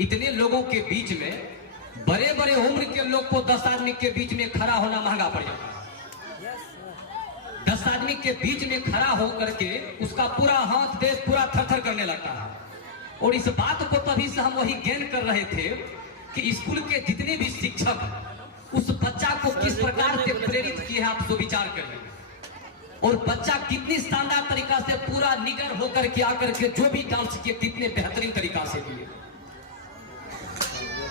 इतने लोगों के बीच में बड़े बड़े उम्र के लोग को 10 आदमी के बीच में खड़ा होना महंगा पड़ जाता है। 10 आदमी के बीच में खड़ा होकर के उसका पूरा हाथ देश पूरा थरथर करने लगता है। और इस बात को तभी से हम वही गेन कर रहे थे कि स्कूल के जितने भी शिक्षक उस बच्चा को किस प्रकार से प्रेरित किए हैं, आप सो विचार करिए। और बच्चा कितनी शानदार तरीका से पूरा निगर होकर के आकर के जो भी डांस किए कितने बेहतरीन तरीका से किए।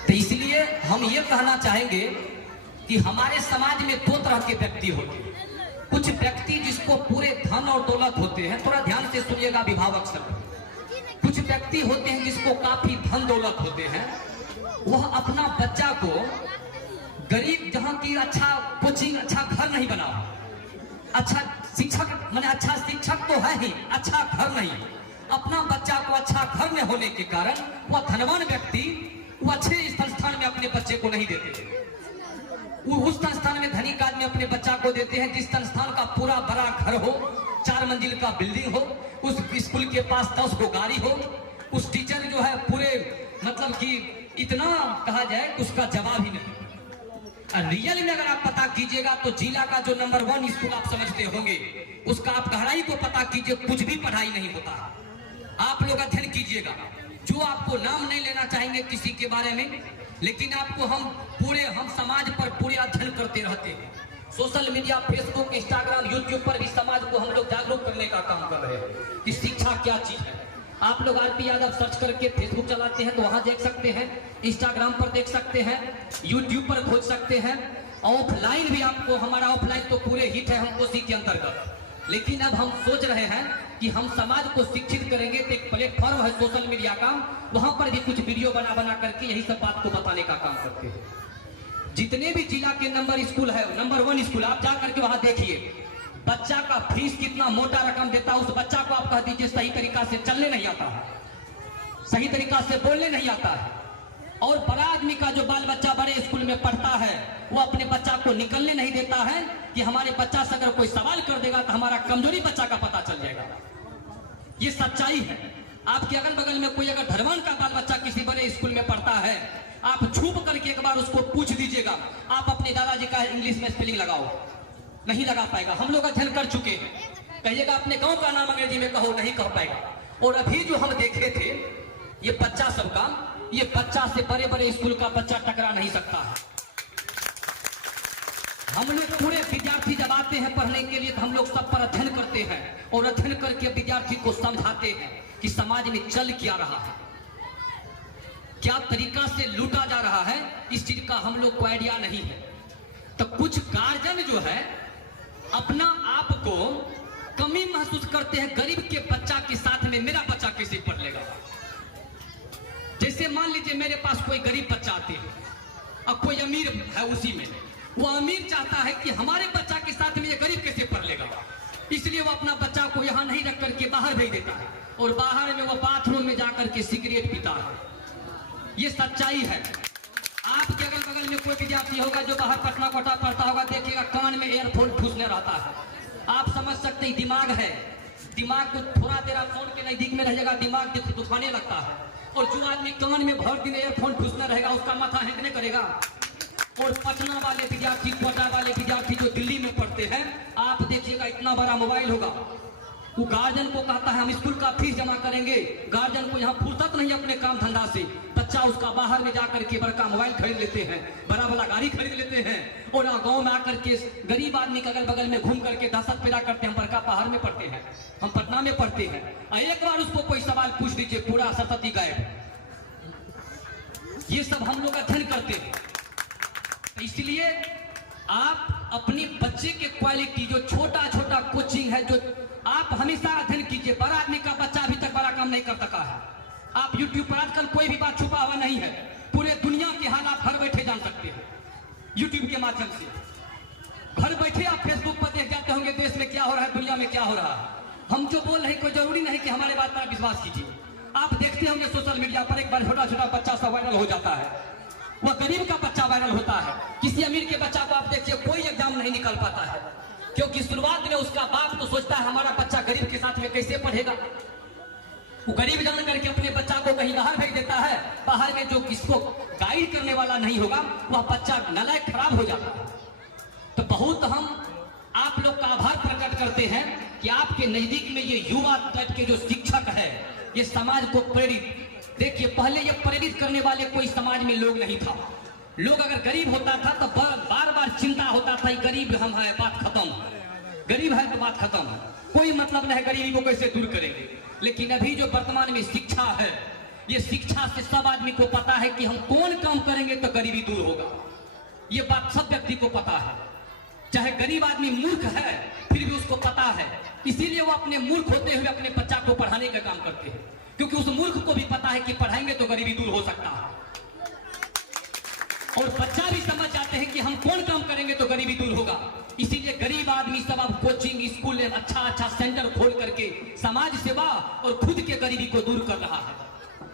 तो इसलिए हम ये कहना चाहेंगे कि हमारे समाज में दो तरह के व्यक्ति होते हैं। कुछ व्यक्ति जिसको पूरे धन और दौलत होते हैं, थोड़ा ध्यान से सुनिएगा अभिभावक सब। कुछ व्यक्ति होते हैं जिसको काफी धन दौलत होते हैं, वह अपना बच्चा को गरीब जहां की अच्छा कोचिंग अच्छा घर नहीं बना, अच्छा शिक्षक माने अच्छा शिक्षक तो है ही, अच्छा घर नहीं, अपना बच्चा को अच्छा घर में होने के कारण वह धनवान व्यक्ति वो अच्छे संस्थान में अपने बच्चे को नहीं देते। वो उस संस्थान में धनिक आदमी अपने बच्चा को देते हैं जिस संस्थान का पूरा बड़ा घर हो, 4 मंजिल का बिल्डिंग हो, उस स्कूल के पास 10 गो गाड़ी हो, उस टीचर जो है पूरे मतलब कि इतना कहा जाए उसका जवाब ही नहीं। रियल में अगर आप पता कीजिएगा तो जिला का जो नंबर 1 स्कूल आप समझते होंगे, उसका आप गहराई को पता कीजिए, कुछ भी पढ़ाई नहीं होता। आप लोग अध्ययन कीजिएगा, जो आपको नाम नहीं लेना चाहेंगे किसी के बारे में, लेकिन आपको हम समाज पर पूरे अध्ययन करते रहते हैं। Social media, Facebook, Instagram, YouTube पर भी समाज को हम लोग जागरूक करने का काम कर रहे हैं कि शिक्षा क्या चीज है। आप लोग आरपी यादव सर्च करके फेसबुक चलाते हैं तो वहां देख सकते हैं, इंस्टाग्राम पर देख सकते हैं, यूट्यूब पर खोज सकते हैं। ऑफलाइन भी आपको, हमारा ऑफलाइन तो पूरे हिट है हम उसी के अंतर्गत। लेकिन अब हम सोच रहे हैं कि हम समाज को शिक्षित करेंगे तो एक प्लेटफॉर्म है सोशल मीडिया का, वहां पर भी कुछ वीडियो बना करके यही सब बात को बताने का काम करते हैं। जितने भी जिला के नंबर स्कूल है, नंबर 1 स्कूल, आप जा करके वहां देखिए बच्चा का फीस कितना मोटा रकम देता है। उस बच्चा को आप कह दीजिए सही तरीका से चलने नहीं आता है, सही तरीका से बोलने नहीं आता है, और बड़ा आदमी का जो बाल बच्चा बड़े स्कूल में पढ़ता है वो अपने बच्चा को निकलने नहीं देता है कि हमारे बच्चा से अगर कोई सवाल कर देगा तो हमारा कमजोरी बच्चा का पता चल जाएगा। ये सच्चाई है। आपके अगल बगल में कोई अगर धनवान का बाल बच्चा किसी बड़े स्कूल में पढ़ता है, आप छुप करके एक बार उसको पूछ दीजिएगा, आप अपने दादाजी का इंग्लिश में स्पेलिंग लगाओ, नहीं लगा पाएगा। हम लोग अध्ययन कर चुके हैं। कहिएगा अपने गांव का नाम अंग्रेजी में कहो, नहीं कह पाएगा। और अभी जो हम देखे थे ये बच्चा सबका, ये बच्चा से बड़े बड़े स्कूल का बच्चा टकरा नहीं सकता है। हम लोग पूरे विद्यार्थी जब आते हैं पढ़ने के लिए तो हम लोग सब पर अध्ययन करते हैं और अध्ययन करके विद्यार्थी को समझाते हैं कि समाज में चल क्या रहा है, क्या तरीका से लूटा जा रहा है, इस चीज का हम लोग को आइडिया नहीं है। तो कुछ गार्जियन जो है अपना आप को कमी महसूस करते हैं, गरीब के बच्चा के साथ में मेरा बच्चा कैसे पढ़ लेगा। जैसे मान लीजिए मेरे पास कोई गरीब बच्चा आते हैं और कोई अमीर है, उसी में वो अमीर चाहता है कि हमारे बच्चा के साथ में ये गरीब कैसे पढ़ लेगा, इसलिए वो अपना बच्चा को यहाँ नहीं रख करके बाहर भेज देता है और बाहर में वो बाथरूम में जाकर के सिगरेट पीता है। ये सच्चाई है। आपके अगल बगल में कोई विद्यार्थी होगा जो बाहर पटना कोटा पढ़ता होगा, देखिएगा कान में एयरफोन ठूसने रहता है। आप समझ सकते हैं दिमाग है, दिमाग को थोड़ा देर आप फोन के नजदीक में रहेगा दिमाग दुखाने लगता है। और जो आदमी कान में भर दिन एयरफोन ठूसना रहेगा उसका माथा हैंकने करेगा। और पटना वाले विद्यार्थी, कोटा वाले विद्यार्थी जो दिल्ली में पढ़ते हैं, आप देखिएगा इतना बड़ा मोबाइल होगा, वो गार्जियन को कहता है हम स्कूल का फीस जमा करेंगे, गार्जियन को यहाँ फुर्सत नहीं अपने काम धंधा से, बच्चा उसका बाहर में जाकर के बड़ा मोबाइल खरीद लेते हैं, बड़ा गाड़ी खरीद लेते हैं और गांव में आकर के गरीब आदमी के अगल बगल में घूम करके दहशत पैदा करते हैं। हम बड़का पहाड़ में पढ़ते हैं, हम पटना में पढ़ते हैं, एक बार उसको कोई सवाल पूछ दीजिए पूरा सरस्वती गायब। ये सब हम लोग अध्ययन करते हैं। इसलिए आप अपनी बच्चे के क्वालिटी, जो छोटा छोटा कोचिंग है, जो आप हमेशा अध्ययन कीजिए। बड़ा आदमी का बच्चा अभी तक बड़ा काम नहीं कर सका है। आप यूट्यूब पर आजकल कोई भी बात छुपा हुआ नहीं है, पूरे दुनिया के हाल आप घर बैठे जान सकते हैं यूट्यूब के माध्यम से। घर बैठे आप फेसबुक पर देख जाते होंगे देश में क्या हो रहा है, दुनिया में क्या हो रहा है। हम जो बोल रहे हैं कोई जरूरी नहीं कि हमारे बात पर विश्वास कीजिए। आप देखते होंगे सोशल मीडिया पर एक बार छोटा छोटा बच्चा सा वायरल हो जाता है, वह गरीब का बच्चा वायरल होता है। किसी अमीर के बच्चा को आप देखिए कोई एग्जाम नहीं निकल पाता है, क्योंकि शुरुआत में उसका बाप तो सोचता है हमारा बच्चा गरीब के साथ में कैसे पढ़ेगा। वो गरीब जान करके अपने बच्चा को कहीं बाहर भेज देता है। बाहर में जो जो किसको गाइड करने वाला नहीं होगा, वह बच्चा नालायक खराब हो जाता है। तो बहुत हम आप लोग का आभार प्रकट करते हैं कि आपके नजदीक में ये युवा टाइप के जो शिक्षक है, ये समाज को प्रेरित, देखिए पहले ये प्रेरित करने वाले कोई समाज में लोग नहीं था। लोग अगर गरीब होता था तो बार बार चिंता होता था, गरीब हम है बात खत्म, गरीब है तो बात खत्म, कोई मतलब नहीं गरीबी को कैसे दूर करेंगे। लेकिन अभी जो वर्तमान में शिक्षा है, ये शिक्षा से सब आदमी को पता है कि हम कौन काम करेंगे तो गरीबी दूर होगा। ये बात सब व्यक्ति को पता है, चाहे गरीब आदमी मूर्ख है फिर भी उसको पता है। इसीलिए वो अपने मूर्ख होते हुए अपने बच्चा को पढ़ाने का काम करते हैं, क्योंकि उस मूर्ख को भी पता है कि पढ़ाएंगे तो गरीबी दूर हो सकता है। और बच्चा भी समझ जाते हैं कि हम कौन काम करेंगे तो गरीबी दूर होगा। इसीलिए गरीब आदमी सब अब कोचिंग स्कूल अच्छा सेंटर खोल करके समाज सेवा और खुद के गरीबी को दूर कर रहा है।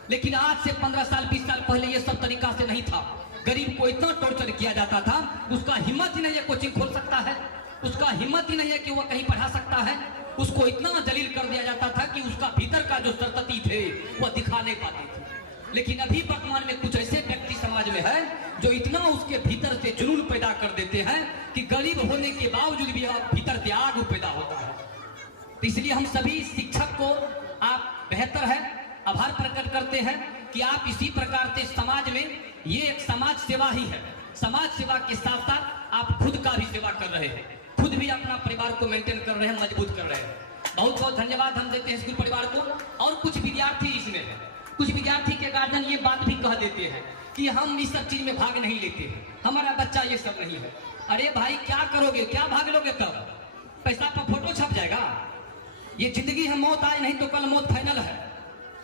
लेकिन आज से 15 साल 20 साल पहले ये सब तरीका से नहीं था। गरीब को इतना टॉर्चर किया जाता था, उसका हिम्मत ही नहीं है कोचिंग खोल सकता है, उसका हिम्मत ही नहीं है कि वह कहीं पढ़ा सकता है। उसको इतना जलील कर दिया जाता था कि उसका भीतर का जो सरस्वती थे वह दिखा नहीं पाते थे। लेकिन अभी वर्तमान में कुछ ऐसे व्यक्ति समाज में है जो इतना उसके भीतर से जुनून पैदा कर देते हैं कि गरीब होने के बावजूद भी भीतर से आग पैदा होता है। तो इसलिए हम सभी शिक्षक को आप बेहतर है आभार प्रकट करते हैं कि आप इसी प्रकार से समाज में, ये एक समाज सेवा ही है, समाज सेवा के साथ साथ आप खुद का भी सेवा कर रहे हैं, खुद भी अपना परिवार को मेंटेन कर रहे हैं, मजबूत कर रहे हैं। बहुत बहुत धन्यवाद हम देते हैं स्कूल परिवार को। और कुछ विद्यार्थी इसमें है, कुछ विद्यार्थी के गार्जियन ये बात भी कह देते हैं कि हम इस सब चीज में भाग नहीं लेते, हमारा बच्चा ये सब नहीं है। अरे भाई क्या करोगे, क्या भाग लोगे, तब पैसा पर फोटो छप जाएगा। ये जिंदगी है, मौत आए नहीं तो कल मौत फाइनल है।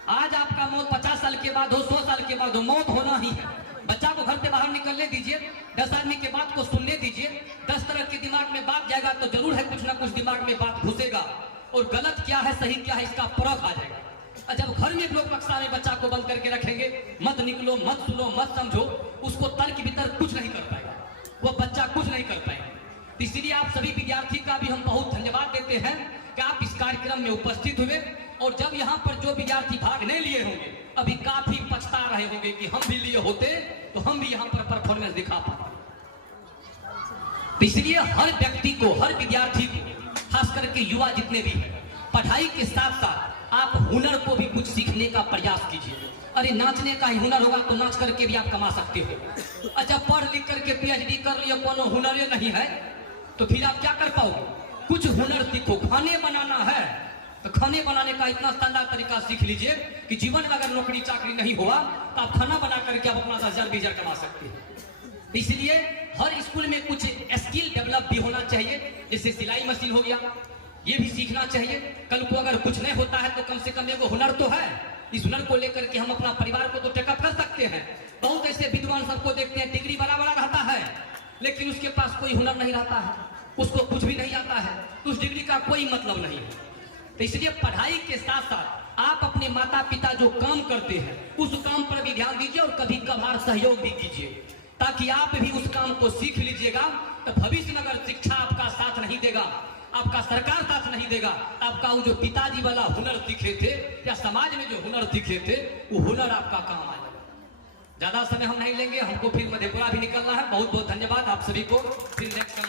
आज आपका मौत 50 साल के बाद हो, 100 साल के बाद हो, मौत होना ही है। बच्चा को घर से बाहर निकलने दीजिए, 10 आदमी के बात को सुनने दीजिए, 10 तरह के दिमाग में बात जाएगा तो जरूर है कुछ ना कुछ दिमाग में बात घुसेगा और गलत क्या है सही क्या है इसका परख आ जाएगा। और जब घर में लोग बक्सा में बच्चा को बंद करके रखेंगे, मत निकलो, मत सुनो, मत समझो, उसको तर्क भीतर कुछ नहीं कर पाएगा, वो बच्चा कुछ नहीं कर पाएगा। इसलिए आप सभी विद्यार्थी का भी हम बहुत धन्यवाद देते हैं कि आप इस कार्यक्रम में उपस्थित हुए। और जब यहाँ पर जो विद्यार्थी भाग नहीं लिए होंगे अभी काफी पछता रहे होंगे कि हम भी लिए होते तो हम भी यहाँ पर परफॉर्मेंस दिखा पाते। तो इसलिए हर व्यक्ति को, हर विद्यार्थी को, खास करके युवा जितने भी हैं, पढ़ाई के साथ साथ आप हुनर को भी कुछ सीखने का प्रयास कीजिए। अरे नाचने का ही हुनर होगा तो नाच करके भी आप कमा सकते हो। अच्छा पढ़ लिख करके PhD कर लिया, कोनो हुनर नहीं है तो फिर आप क्या कर पाओगे। कुछ हुनर सीखो, खाने बनाना है तो खाने बनाने का इतना शानदार तरीका सीख लीजिए कि जीवन में अगर नौकरी चाकरी नहीं हुआ तो आप खाना बना करके आप अपना 10,000-20,000 कमा सकते हैं। इसलिए हर स्कूल में कुछ स्किल डेवलप भी होना चाहिए, जैसे सिलाई मशीन हो गया, ये भी सीखना चाहिए। कल को अगर कुछ नहीं होता है तो कम से कम एगो हुनर तो है, इस हुनर को लेकर के हम अपना परिवार को तो टेकअप कर सकते हैं। बहुत ऐसे विद्वान सबको देखते हैं, डिग्री बड़ा बड़ा रहता है लेकिन उसके पास कोई हुनर नहीं रहता है, उसको कुछ भी नहीं आता है, तो उस डिग्री का कोई मतलब नहीं है। तो इसलिए पढ़ाई के साथ साथ आप अपने माता पिता जो काम करते हैं उस काम पर भी ध्यान दीजिए और कभी कभार सहयोग भी कीजिए, ताकि आप भी उस काम को सीख लीजिएगा। तो भविष्य में अगर शिक्षा आपका साथ नहीं देगा, आपका सरकार साथ नहीं देगा, आपका वो जो पिताजी वाला हुनर सीखे थे या समाज में जो हुनर सीखे थे वो हुनर आपका काम आएगा। ज्यादा समय हम नहीं लेंगे, हमको फिर मधेपुरा भी निकलना है। बहुत बहुत धन्यवाद आप सभी को। फिर नेक्स्ट